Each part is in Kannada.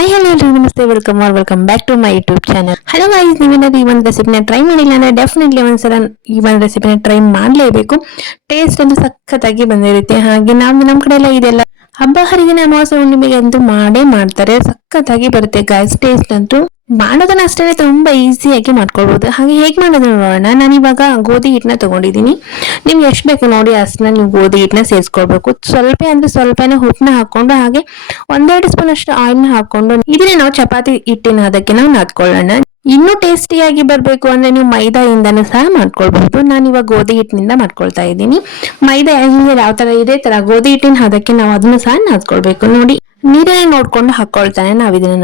ಹಾಯ್ ಹಲೋ ಎಲ್ರಿ ನಮಸ್ತೆ welcome back to my YouTube channel. Hello guys, ನೀವೇನಾದ್ರು ಈ ಒಂದು ರೆಸಿಪಿನ ಟ್ರೈ ಮಾಡಿಲ್ಲ ಅಂದ್ರೆ ಡೆಫಿನೆಟ್ಲಿ ಒಂದ್ಸಲ ಈ ಒಂದು ರೆಸಿಪಿನ ಟ್ರೈ ಮಾಡಲೇಬೇಕು. ಟೇಸ್ಟ್ ಒಂದು ಸಖತ್ತಾಗಿ ಬಂದಿರುತ್ತೆ. ಹಾಗೆ ನಮ್ಮ ಕಡೆ ಎಲ್ಲ ಇದೆಲ್ಲ ಹಬ್ಬ ಹರಿದಿನ ಅಮಾವಾಸ್ಯೆ ಹುಣ್ಣಿಮೆಗೆ ಅಂತೂ ಮಾಡೇ ಮಾಡ್ತಾರೆ. ಸಖತ್ತಾಗಿ ಬರುತ್ತೆ ಗೈಸ್. ಟೇಸ್ಟ್ ಅಂತೂ ಮಾಡೋದನ್ನ ಅಷ್ಟೇ ತುಂಬಾ ಈಸಿಯಾಗಿ ಮಾಡ್ಕೊಳ್ಬಹುದು. ಹಾಗೆ ಹೇಗೆ ಮಾಡೋದು ನೋಡೋಣ. ನಾನು ಇವಾಗ ಗೋಧಿ ಹಿಟ್ಟನ್ನ ತಗೊಂಡಿದ್ದೀನಿ. ನಿಮ್ಗೆ ಎಷ್ಟು ಬೇಕು ನೋಡಿ ಅಷ್ಟನ್ನ ನೀವು ಗೋಧಿ ಹಿಟ್ಟನ್ನ ಸೇರಿಸ್ಕೊಳ್ಬೇಕು. ಸ್ವಲ್ಪ ಅಂದ್ರೆ ಸ್ವಲ್ಪನೇ ಉಪ್ಪನ್ನ ಹಾಕೊಂಡು ಹಾಗೆ ಒಂದೆರಡು ಸ್ಪೂನ್ ಅಷ್ಟು ಆಯಿಲ್ನ ಹಾಕೊಂಡು ಇದನ್ನ ನಾವು ಚಪಾತಿ ಹಿಟ್ಟಿನ ಅದಕ್ಕೆ ನಾವು ನಾದ್ಕೊಳ್ಳೋಣ. ಇನ್ನೂ ಟೇಸ್ಟಿಯಾಗಿ ಬರಬೇಕು ಅಂದ್ರೆ ನೀವು ಮೈದಾಯಿಂದನೂ ಸಹ ಮಾಡ್ಕೊಳ್ಬಹುದು. ನಾನು ಇವಾಗ ಗೋಧಿ ಹಿಟ್ಟಿನಿಂದ ಮಾಡ್ಕೊಳ್ತಾ ಇದ್ದೀನಿ. ಮೈದಾ ಯಾವ ತರ ಇದೇ ತರ ಗೋಧಿ ಹಿಟ್ಟಿನ ಅದಕ್ಕೆ ನಾವು ಅದನ್ನು ಸಹ ನಾದ್ಕೊಳ್ಬೇಕು. ನೋಡಿ, ನೀರನ್ನ ನೋಡ್ಕೊಂಡು ಹಾಕೊಳ್ತಾನೆ ನಾವು ಇದನ್ನ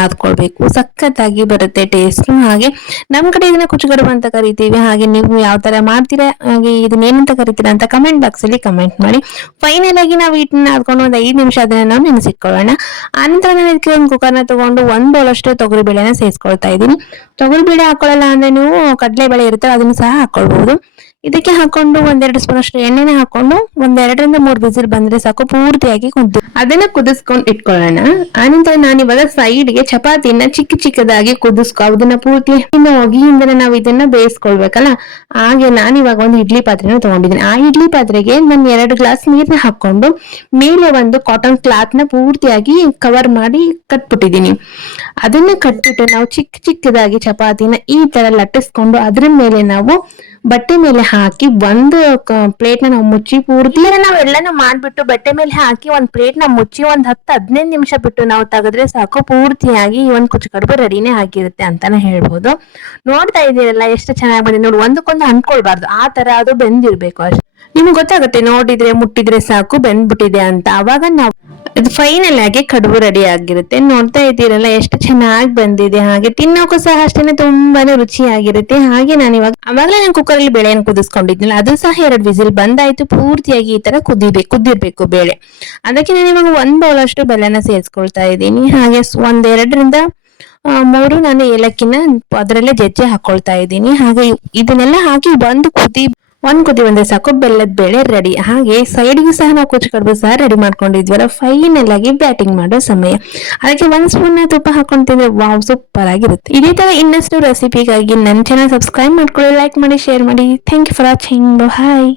ನಾದ್ಕೊಳ್ಬೇಕು. ಸಖತ್ತಾಗಿ ಬರುತ್ತೆ ಟೇಸ್ಟ್. ಹಾಗೆ ನಮ್ ಕಡೆ ಇದನ್ನ ಕುಚ್ಚುಗಡುಬು ಅಂತ ಕರಿತೀವಿ. ಹಾಗೆ ನೀವು ಯಾವ ತರ ಮಾಡ್ತೀರಾ, ಹಾಗೆ ಇದನ್ನ ಏನಂತ ಕರಿತೀರಾ ಅಂತ ಕಮೆಂಟ್ ಬಾಕ್ಸ್ ಅಲ್ಲಿ ಕಮೆಂಟ್ ಮಾಡಿ. ಫೈನಲ್ ಆಗಿ ನಾವು ಹಿಟ್ಟನ್ನ ನಾದ್ಕೊಂಡು ಒಂದು 5 ನಿಮಿಷ ಅದನ್ನ ನಾವು ನೆನೆಸಿಟ್ಕೊಳ್ಳೋಣ. ಆನಂತರ ನಾನು ಇದಕ್ಕೆ ಒಂದು ಕುಕ್ಕರ್ನ ತಗೊಂಡು 1 ಬೌಲ್ ಅಷ್ಟು ತೊಗರಿ ಬೇಳೆನ ಸೇರಿಸ್ಕೊಳ್ತಾ ಇದ್ದೀನಿ. ತೊಗರಿ ಬೇಳೆ ಹಾಕೊಳ್ಳಲ್ಲ ಅಂದ್ರೆ ನೀವು ಕಡಲೆ ಬೇಳೆ ಇರುತ್ತೆ ಅದನ್ನು ಸಹ ಹಾಕೊಳ್ಬಹುದು. ಇದಕ್ಕೆ ಹಾಕೊಂಡು 1-2 ಸ್ಪೂನ್ ಅಷ್ಟು ಎಣ್ಣೆನ ಹಾಕೊಂಡು 1-2-3 ವಿಸಿಲ್ ಬಂದ್ರೆ ಸಾಕು. ಪೂರ್ತಿಯಾಗಿ ಅದನ್ನ ಕುದಿಸ್ಕೊಂಡು ಇಟ್ಕೊಳ್ಳೋಣ. ಆನಂತರ ನಾನಿವಾಗ ಸೈಡ್ಗೆ ಚಪಾತಿನ ಚಿಕ್ಕದಾಗಿ ಅದನ್ನ ಪೂರ್ತಿ ಹೋಗಿಯಿಂದನೇ ನಾವು ಇದನ್ನ ಬೇಯಿಸ್ಕೊಳ್ಬೇಕಲ್ಲ. ಹಾಗೆ ನಾನಿವಾಗ ಒಂದು ಇಡ್ಲಿ ಪಾತ್ರೆನ ತಗೊಂಡಿದ್ದೀನಿ. ಆ ಇಡ್ಲಿ ಪಾತ್ರೆಗೆ ನಾನು 2 ಗ್ಲಾಸ್ ನೀರ್ನ ಹಾಕೊಂಡು ಮೇಲೆ ಒಂದು ಕಾಟನ್ ಕ್ಲಾತ್ ನ ಪೂರ್ತಿಯಾಗಿ ಕವರ್ ಮಾಡಿ ಕಟ್ಬಿಟ್ಟಿದ್ದೀನಿ. ಅದನ್ನ ಕಟ್ಬಿಟ್ಟು ನಾವು ಚಿಕ್ಕದಾಗಿ ಚಪಾತಿನ ಈ ತರ ಲಟ್ಟಿಸ್ಕೊಂಡು ಅದ್ರ ಮೇಲೆ ನಾವು ಬಟ್ಟೆ ಮೇಲೆ ಹಾಕಿ ಒಂದು ಪ್ಲೇಟ್ ನಾವು ಮುಚ್ಚಿ ಪೂರ್ತಿ ನಾವೆಲ್ಲನೂ ಮಾಡ್ಬಿಟ್ಟು ಬಟ್ಟೆ ಮೇಲೆ ಹಾಕಿ ಒಂದ್ ಪ್ಲೇಟ್ ನ ಮುಚ್ಚಿ 10-15 ನಿಮಿಷ ಬಿಟ್ಟು ನಾವು ತೆಗೆದ್ರೆ ಸಾಕು. ಪೂರ್ತಿಯಾಗಿ ಈ ಒಂದು ಕುಚ್ಚುಕಡುಬು ರೆಡಿನೇ ಆಗಿರುತ್ತೆ ಅಂತಾನೆ ಹೇಳ್ಬೋದು. ನೋಡ್ತಾ ಇದ್ದೀರಲ್ಲ ಎಷ್ಟು ಚೆನ್ನಾಗಿ ಬಂದಿದೆ ನೋಡಿ. ಒಂದಕ್ಕೊಂದು ಅಂಟ್ಕೊಳ್ಬಾರ್ದು, ಆ ತರ ಅದು ಬೆಂದಿರ್ಬೇಕು ಅಷ್ಟೇ. ನಿಮ್ಗೆ ಗೊತ್ತಾಗುತ್ತೆ ನೋಡಿದ್ರೆ ಮುಟ್ಟಿದ್ರೆ ಸಾಕು ಬೆಂದ್ಬಿಟ್ಟಿದೆ ಅಂತ. ಅವಾಗ ನಾವು ಇದು ಫೈನಲ್ ಆಗಿ ಕಡುಬು ರೆಡಿ ಆಗಿರುತ್ತೆ. ನೋಡ್ತಾ ಇದ್ದೀರಲ್ಲ ಎಷ್ಟು ಚೆನ್ನಾಗಿ ಬಂದಿದೆ. ಹಾಗೆ ತಿನ್ನೋಕು ಸಹ ಅಷ್ಟೇನೆ ತುಂಬಾನೇ ರುಚಿಯಾಗಿರುತ್ತೆ. ಹಾಗೆ ನಾನು ಅವಾಗಲೇ ನಾನು ಕುಕ್ಕರ್ ಅಲ್ಲಿ ಬೇಳೆಯನ್ನು ಕುದಿಸ್ಕೊಂಡಿದ್ನಲ್ಲ ಅದು ಸಹ 2 ವಿಸಿಲ್ ಬಂದಾಯ್ತು. ಪೂರ್ತಿಯಾಗಿ ಈ ತರ ಕುದ್ದಿರ್ಬೇಕು ಬೇಳೆ. ಅದಕ್ಕೆ ನಾನು ಇವಾಗ 1 ಬೌಲ್ ಅಷ್ಟು ಬೆಲ್ಲನ ಸೇರಿಸ್ಕೊಳ್ತಾ ಇದ್ದೀನಿ. ಹಾಗೆ 1-2-3 ನಾನು ಏಲಕ್ಕಿನ ಅದರಲ್ಲೇ ಜಜ್ಜಿ ಹಾಕೊಳ್ತಾ ಇದ್ದೀನಿ. ಹಾಗೆ ಇದನ್ನೆಲ್ಲ ಹಾಕಿ ಒಂದ್ ಕುದಿ ಬಂದ್ರೆ ಸಾಕು, ಬೆಲ್ಲದ ಬೇಳೆ ರೆಡಿ. ಹಾಗೆ ಸೈಡ್ಗೂ ಸಹ ನಾವು ಕುಚ್ಚುಕಡುಬು ಸಹ ರೆಡಿ ಮಾಡ್ಕೊಂಡಿದ್ವಲ್ಲ. ಫೈನಲ್ ಆಗಿ ಬ್ಯಾಟಿಂಗ್ ಮಾಡೋ ಸಮಯ. ಅದಕ್ಕೆ 1 ಸ್ಪೂನ್ ತುಪ್ಪ ಹಾಕೊಂಡು ತಿಂದ್ರೆ ವಾವ್ ಸೂಪರ್ ಆಗಿರುತ್ತೆ. ಇದೇ ತರ ಇನ್ನಷ್ಟು ರೆಸಿಪಿಗಾಗಿ ನನ್ನ ಚಾನಲ್ ಸಬ್ಸ್ಕ್ರೈಬ್ ಮಾಡ್ಕೊಳ್ಳಿ, ಲೈಕ್ ಮಾಡಿ, ಶೇರ್ ಮಾಡಿ. Thank you for watching. Bye.